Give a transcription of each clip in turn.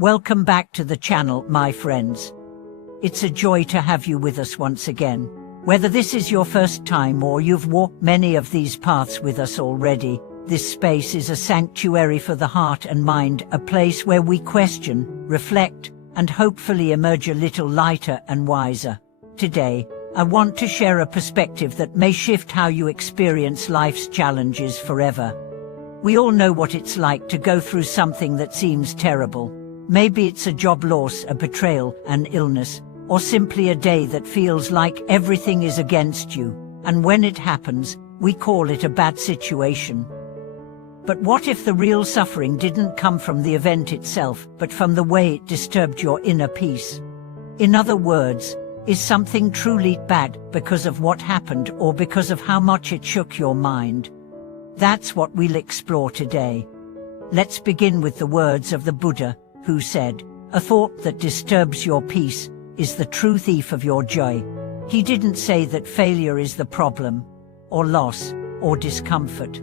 Welcome back to the channel, my friends. It's a joy to have you with us once again. Whether this is your first time or you've walked many of these paths with us already, this space is a sanctuary for the heart and mind, a place where we question, reflect, and hopefully emerge a little lighter and wiser. Today, I want to share a perspective that may shift how you experience life's challenges forever. We all know what it's like to go through something that seems terrible. Maybe it's a job loss, a betrayal, an illness, or simply a day that feels like everything is against you. And when it happens, we call it a bad situation. But what if the real suffering didn't come from the event itself, but from the way it disturbed your inner peace? In other words, is something truly bad because of what happened or because of how much it shook your mind? That's what we'll explore today. Let's begin with the words of the Buddha, who said, "A thought that disturbs your peace is the true thief of your joy." He didn't say that failure is the problem, or loss, or discomfort.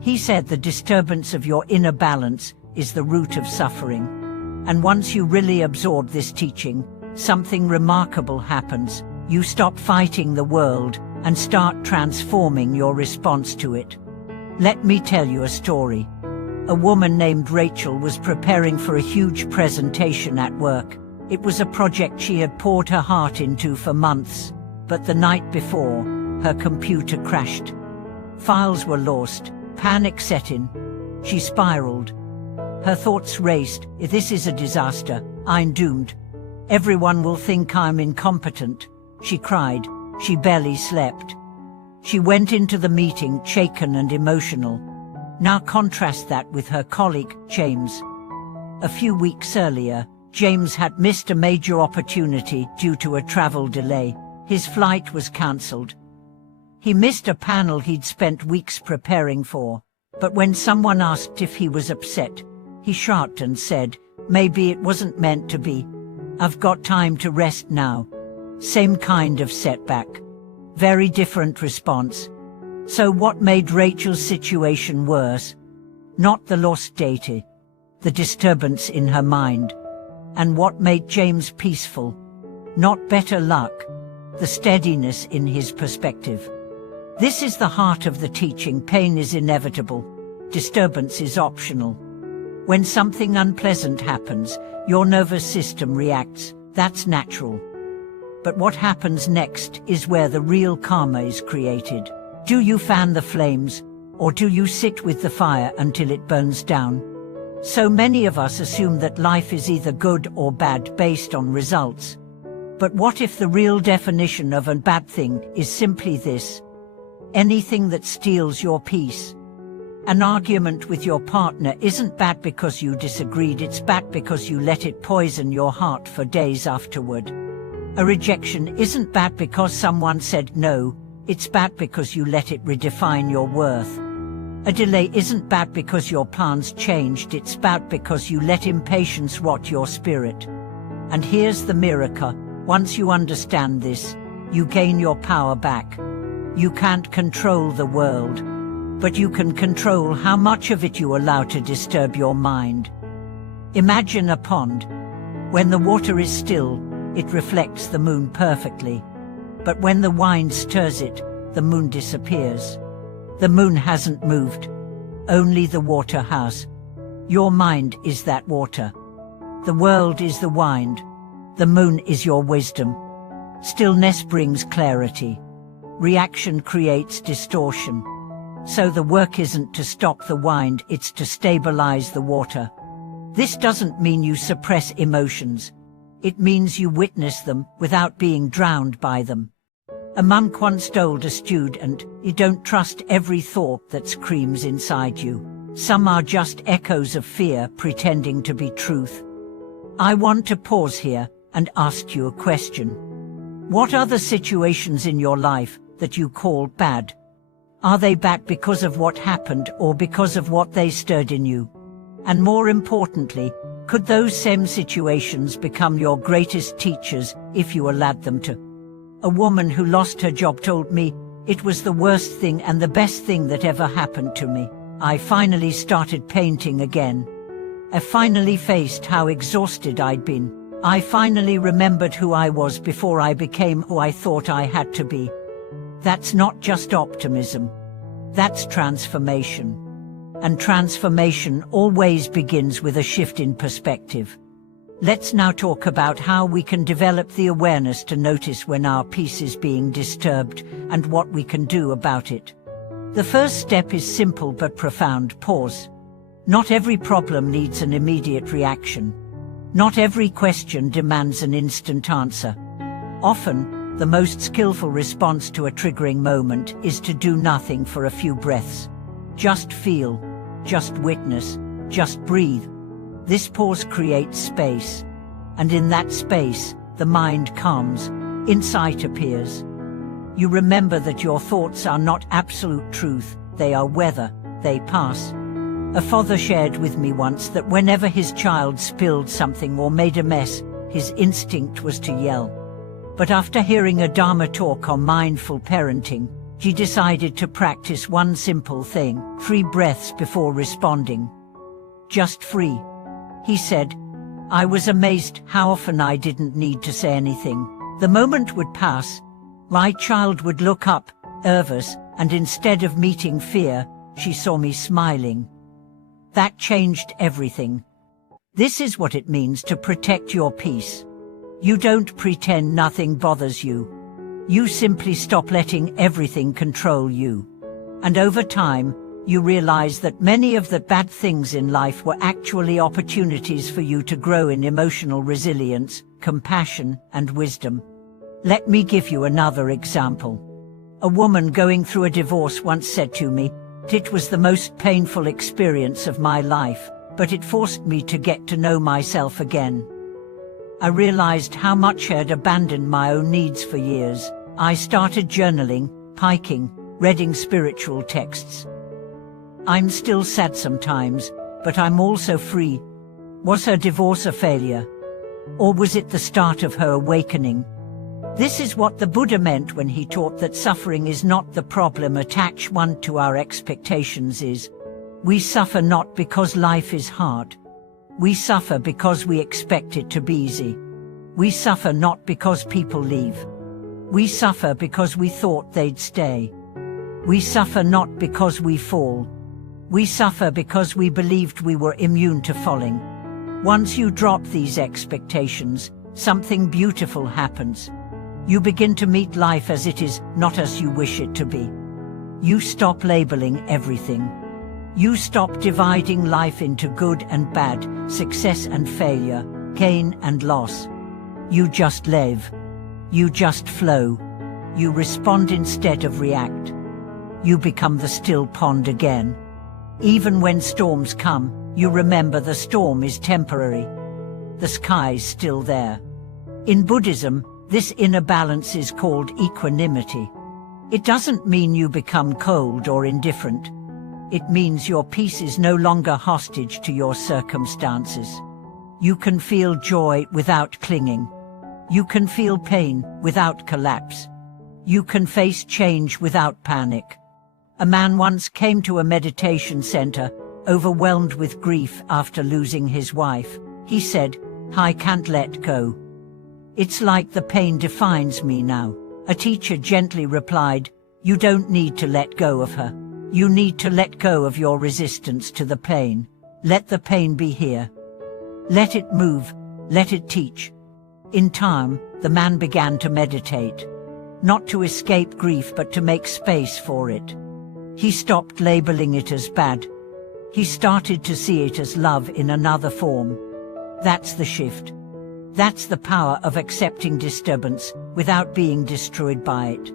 He said the disturbance of your inner balance is the root of suffering. And once you really absorb this teaching, something remarkable happens. You stop fighting the world and start transforming your response to it. Let me tell you a story. A woman named Rachel was preparing for a huge presentation at work. It was a project she had poured her heart into for months, but the night before, her computer crashed. Files were lost, panic set in. She spiraled. Her thoughts raced. "If this is a disaster, I'm doomed. Everyone will think I'm incompetent," she cried. She barely slept. She went into the meeting shaken and emotional. Now contrast that with her colleague, James. A few weeks earlier, James had missed a major opportunity due to a travel delay. His flight was cancelled. He missed a panel he'd spent weeks preparing for. But when someone asked if he was upset, he shrugged and said, "Maybe it wasn't meant to be. I've got time to rest now." Same kind of setback. Very different response. So what made Rachel's situation worse? Not the lost data, the disturbance in her mind. And what made James peaceful? Not better luck, the steadiness in his perspective. This is the heart of the teaching. Pain is inevitable. Disturbance is optional. When something unpleasant happens, your nervous system reacts. That's natural. But what happens next is where the real karma is created. Do you fan the flames, or do you sit with the fire until it burns down? So many of us assume that life is either good or bad based on results. But what if the real definition of a bad thing is simply this? Anything that steals your peace. An argument with your partner isn't bad because you disagreed, it's bad because you let it poison your heart for days afterward. A rejection isn't bad because someone said no, it's bad because you let it redefine your worth. A delay isn't bad because your plans changed, it's bad because you let impatience rot your spirit. And here's the miracle. Once you understand this, you gain your power back. You can't control the world, but you can control how much of it you allow to disturb your mind. Imagine a pond. When the water is still, it reflects the moon perfectly. But when the wind stirs it, the moon disappears. The moon hasn't moved. Only the water has. Your mind is that water. The world is the wind. The moon is your wisdom. Stillness brings clarity. Reaction creates distortion. So the work isn't to stop the wind, it's to stabilize the water. This doesn't mean you suppress emotions. It means you witness them without being drowned by them. A monk once told a student, "You don't trust every thought that screams inside you. Some are just echoes of fear pretending to be truth." I want to pause here and ask you a question. What are the situations in your life that you call bad? Are they bad because of what happened or because of what they stirred in you? And more importantly, could those same situations become your greatest teachers if you allowed them to? A woman who lost her job told me, "It was the worst thing and the best thing that ever happened to me. I finally started painting again." I finally faced how exhausted I'd been. I finally remembered who I was before I became who I thought I had to be. That's not just optimism. That's transformation. And transformation always begins with a shift in perspective. Let's now talk about how we can develop the awareness to notice when our peace is being disturbed and what we can do about it. The first step is simple but profound: pause. Not every problem needs an immediate reaction. Not every question demands an instant answer. Often, the most skillful response to a triggering moment is to do nothing for a few breaths. Just feel, just witness, just breathe. This pause creates space, and in that space, the mind calms, insight appears. You remember that your thoughts are not absolute truth, they are weather, they pass. A father shared with me once that whenever his child spilled something or made a mess, his instinct was to yell. But after hearing a Dharma talk on mindful parenting, he decided to practice one simple thing: 3 breaths before responding. Just 3. He said, I was amazed how often I didn't need to say anything. The moment would pass, my child would look up, nervous, and instead of meeting fear, she saw me smiling. That changed everything. This is what it means to protect your peace. You don't pretend nothing bothers you. You simply stop letting everything control you. And over time, you realize that many of the bad things in life were actually opportunities for you to grow in emotional resilience, compassion, and wisdom. Let me give you another example. A woman going through a divorce once said to me, "It was the most painful experience of my life, but it forced me to get to know myself again." I realized how much I had abandoned my own needs for years. I started journaling, hiking, reading spiritual texts. I'm still sad sometimes, but I'm also free. Was her divorce a failure? Or was it the start of her awakening? This is what the Buddha meant when he taught that suffering is not the problem attached one to our expectations is. We suffer not because life is hard. We suffer because we expect it to be easy. We suffer not because people leave. We suffer because we thought they'd stay. We suffer not because we fall. We suffer because we believed we were immune to falling. Once you drop these expectations, something beautiful happens. You begin to meet life as it is, not as you wish it to be. You stop labeling everything. You stop dividing life into good and bad, success and failure, gain and loss. You just live. You just flow. You respond instead of react. You become the still pond again. Even when storms come, you remember the storm is temporary. The sky's still there. In Buddhism, this inner balance is called equanimity. It doesn't mean you become cold or indifferent. It means your peace is no longer hostage to your circumstances. You can feel joy without clinging. You can feel pain without collapse. You can face change without panic. A man once came to a meditation center, overwhelmed with grief after losing his wife. He said, "I can't let go. It's like the pain defines me now." A teacher gently replied, "You don't need to let go of her. You need to let go of your resistance to the pain. Let the pain be here. Let it move, let it teach." In time, the man began to meditate. Not to escape grief but to make space for it. He stopped labeling it as bad. He started to see it as love in another form. That's the shift. That's the power of accepting disturbance without being destroyed by it.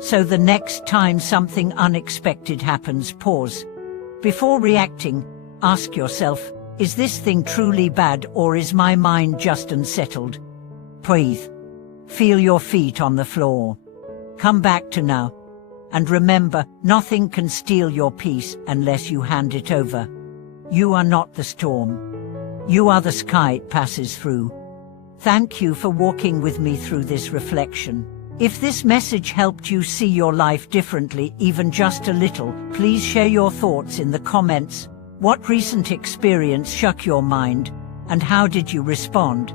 So the next time something unexpected happens, pause. Before reacting, ask yourself, is this thing truly bad or is my mind just unsettled? Breathe. Feel your feet on the floor. Come back to now. And remember, nothing can steal your peace unless you hand it over. You are not the storm. You are the sky it passes through. Thank you for walking with me through this reflection. If this message helped you see your life differently, even just a little, please share your thoughts in the comments. What recent experience shook your mind, and how did you respond?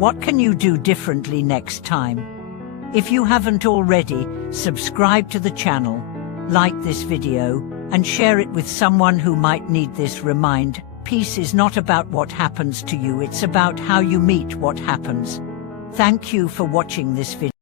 What can you do differently next time? If you haven't already, subscribe to the channel, like this video, and share it with someone who might need this reminder. Peace is not about what happens to you, it's about how you meet what happens. Thank you for watching this video.